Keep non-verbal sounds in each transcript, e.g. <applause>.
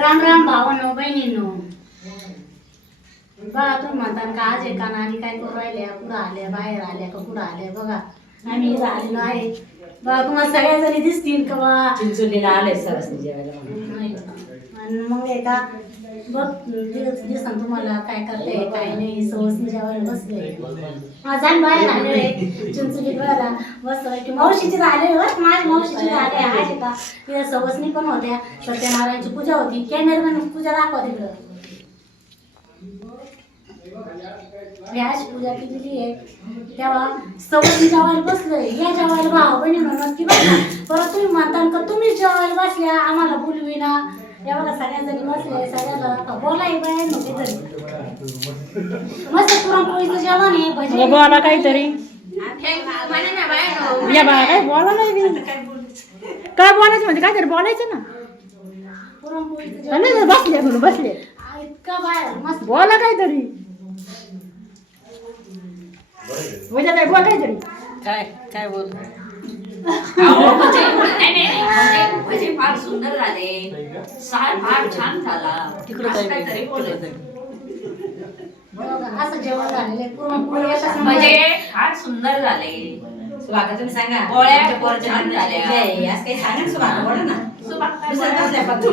राम राम भावांनो बहिणींनो. बघा तुम्ही म्हणता का आज आहे का आणि काय करू राहिल्या? कुठं आल्या? बाहेर आल्या का कुठं आल्या? बघा. आम्ही इथं आलेलो आहे. बघा तुम्हाला सगळ्या जणी दिसतील का बा? चिंचोलीला आले सरसने जेवायला? आणि मग एका बघ दिवस दिवसांनी तुम्हाला काय करते काय नाही सवस जेवायला बसले. माझा बाहेर आले चिंचुली बघायला बसलं की मावशीची झाले बस माझ्या मावशीची झाले आहे का तिथे सवसनी पण होत्या. सत्यनारायणची पूजा होती. कॅमेरामॅन पूजा दाखवा तिकडं. व्याज पूजा केलेली आहे? तेव्हा सवयी जेवायला बसलोय. या जेवायला भाव बहिणी म्हणत की बघा परत तुम्ही म्हणता का तुम्ही जेवायला बसल्या? आम्हाला बोलविना. या बघा सगळ्या जणी बसले सगळ्याला बोलाय बाय नव्हते तरी मस्त पुरणपोळीचं जेवण आहे भजी बोला काहीतरी. या बा काय बोला नाही काय बोलायचं म्हणजे काहीतरी बोलायचं ना. पुरणपोळीचं जेवण. नाही, बसले म्हणून बसले. इतका बाहेर मस्त. बोला काहीतरी. उद्या काय बोल काहीतरी. काय काय बोल अहो, भजे नाही, नाही, नाही, भजे- भजे फार सुंदर झाले. सार फार छान झाला. तिकडं असं काय काहीतरी बोलत. बघा, असं जेवण झालेलं आहे. पुरणपोळी अशा भजे फार सुंदर झाले. सुभाका तुम्ही सांगा. पोळ्या तुमच्या छान झाल्या. आहे. असं काही सांगा ना बोला ना. सुभाष दुसरं काय कसलं बोलला? पद्धत?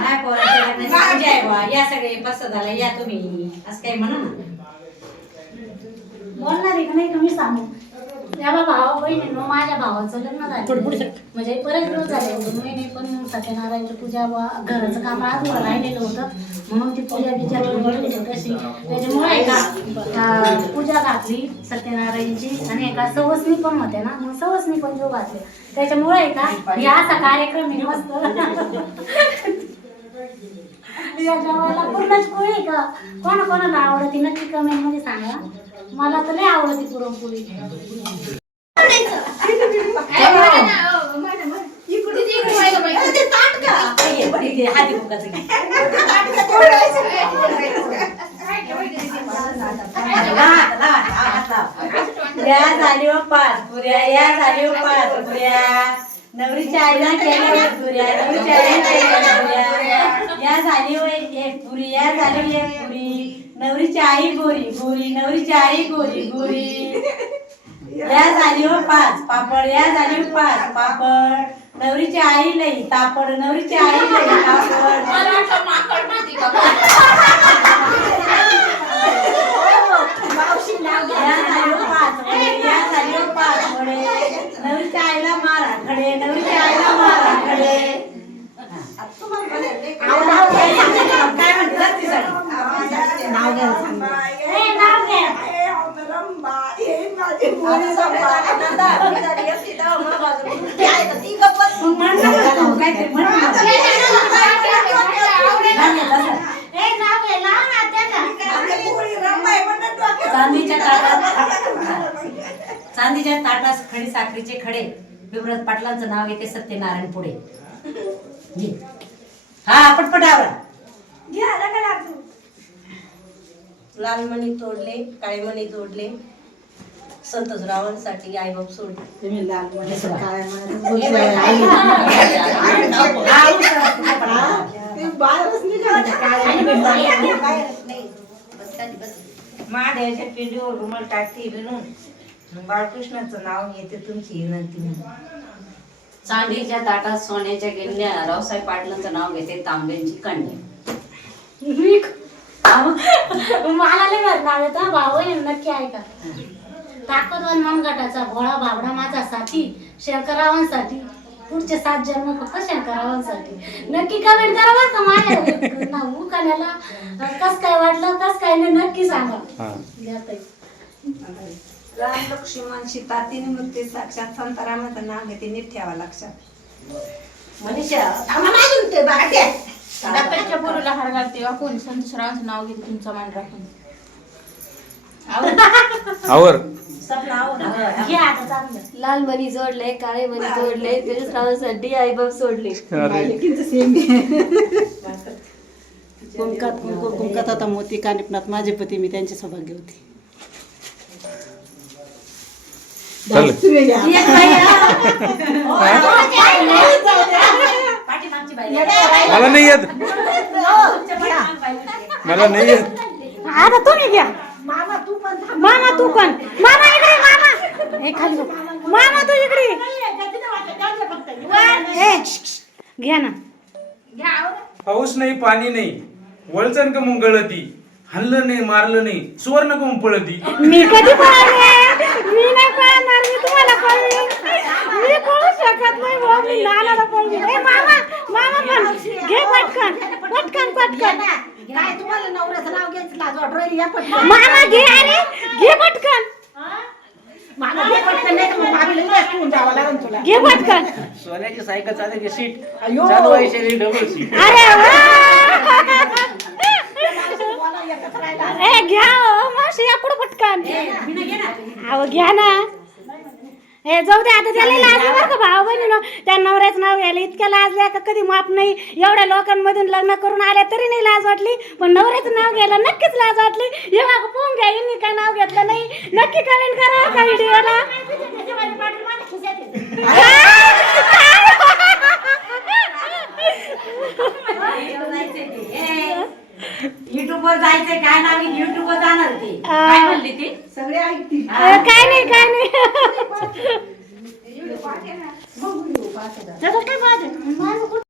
नाही पोराच्या लग्नाची पूजा आहे बुवा. या सगळे पसंत झाला या तुम्ही. असं काही म्हणा ना. बोलणार आहे का नाही का मी सांगू? बा भावा बहिणीनं माझ्या भावाचं लग्न झालं. म्हणजे बरेच दिवस झाले महिने पण मग सत्यनारायणची पूजा व घराचं काम अधुरं राहिलेलं होतं. म्हणून ती पूजा कशी त्याच्यामुळे पूजा घातली सत्यनारायणची आणि एका सवसनी पण होते ना. मग सवसनी पण जो घातले त्याच्यामुळे <laughs> आहे का या असा कार्यक्रम मस्त. या जेवायला पूर्णच पोळी आहे का? कोणा कोणाला आवडते? नक्की कमेंटमध्ये सांगा. मला तर नाही आवडत ती पुरणपोळी. या झाली हो पाच पुऱ्या या झाली हो पाच पुऱ्या. नवरीच्या आईला केल्या पुऱ्या. नवरीच्या आईला केल्या पुऱ्या. या झाली हो एक एक पुरी या झाली हो एक पुरी. नवरीची आई गोरी गोरी नवरीची आई गोरी गोरी. या झाली हो पाच पापड या झाली हो पाच पापड. नवरीची आई लई तापड नवरीची आई लई तापड <laughs> मला वाटलं माकड माहिती का? या झाली हो पाच वडे, या झाली हो पाच वडे. नवरीच्या आईला मारा खडे नवरीच्या आईला मारा खडे काय म्हणते जास्तीसाठी? नाव घ्या सांगा. ए, नाव घ्या. मग म्हण ना गं, काहीतरी म्हण ना. नाव घ्या तसं. ए, नाव घ्या. लाव ना त्याला. चांदीच्या ताटात चांदीच्या ताटात खडी साखरेचे खडे. विव्रत पाटलांचं नाव येते सत्यनारायण पुढे. घे. हा पटपट आवरा. लाल मणी तोडले काळे मणी जोडले संतोषरावांसाठी आईबाप सोडले. हा, उचला, पटपट. महादेवाच्या पिंडीवर रुमाल टाकते विणून बाळकृष्णाचं नाव येते तुमची विनंती. चांदीच्या ताटात सोन्याच्या गिरण्या रावसाहेब पाटलांचं नाव घेते तांब्यांची मी- मला लय नाव येतं भाऊ आहे नक्की ऐका. ताकदवान मनगटाचा भोळा बाबडा माझा साथी शंकररावांसाठी. पुढचे सात जन्म फक्त शंकररावांसाठी. नक्की कमेंट करा बरं का माझ्या कस काय वाटलं कस काय नाही नक्की सांगा. राम लक्ष्मण सीता तीन मूर्ती साक्षात संत रामाचं नाव घेते नीट ठेवा लक्षात. मनीषा डॉक्टरच्या पोरीला हार घालते नाव घेते तुमचा मान राखून. आवर. सपना आवरा. घे आता चांगलं. लाल मणी जोडले काळे मणी जोडले तेजसरावांसाठी आईबाप सोडले. कुंकात कुंकू कुंकात आता मोती कानिपनात माझे पती मी त्यांची सौभाग्य होती हा. हो, हो. मला नाही येत. मला नाही येत. आता तुम्ही घ्या. मामा तू पण मामा तू पण. मामा इकडे मामा. हे खाली बघ. मामा तू इकडे. ए, श्श, श्श. घ्या ना. पाऊस नाही पाणी नाही. वळचण का मग गळती हल्लं नाही मारलं नाही. सुवर्ण का मग पळती मी कधी पळाले? मी नाही पळणार मी तुम्हाला पळवी मी पळू शकत नाही भाऊ मी नानाला पळवी ए मामा मामा पण घे पटकन पटकन पटकन. काय तुम्हाला नवऱ्याचं नाव घ्यायचं लाज वाटू राहिली? या पटकन. मामा घे अरे घे पटकन. मला घे पटकन नाही तर मग भाभीला इथेच ठेवून जावं लागेल तुला. घे पटकन. सोन्याची सायकल चालते सीट. अयो. चालू आहे डबल सीट अरे वा. ए घ्या मावशी या पुढं पटकन? अहो घ्या ना. हे जाऊ दे आता त्याला लाज बरं का भाऊ बहिणीनं? त्या नवऱ्याचं नाव घ्यायला इतक्या लाजल्या का कधी माप नाही. एवढ्या लोकांमधून लग्न करून आल्या तरी नाही लाज वाटली. पण नवऱ्याचं नाव घ्यायला नक्कीच लाज वाटली. हे बघा पोहून घ्या यांनी काय नाव घेतलं नाही. नक्की कमेंट करा का व्हिडिओला <laughs> <laughs> युट्यूब वर जायचंय काय नाव युट्यूब वर जाणार ते. काय म्हणली ती? सगळे ऐकतील काय नाही काय नाही. <laughs> त्याच्यात काय पाहते?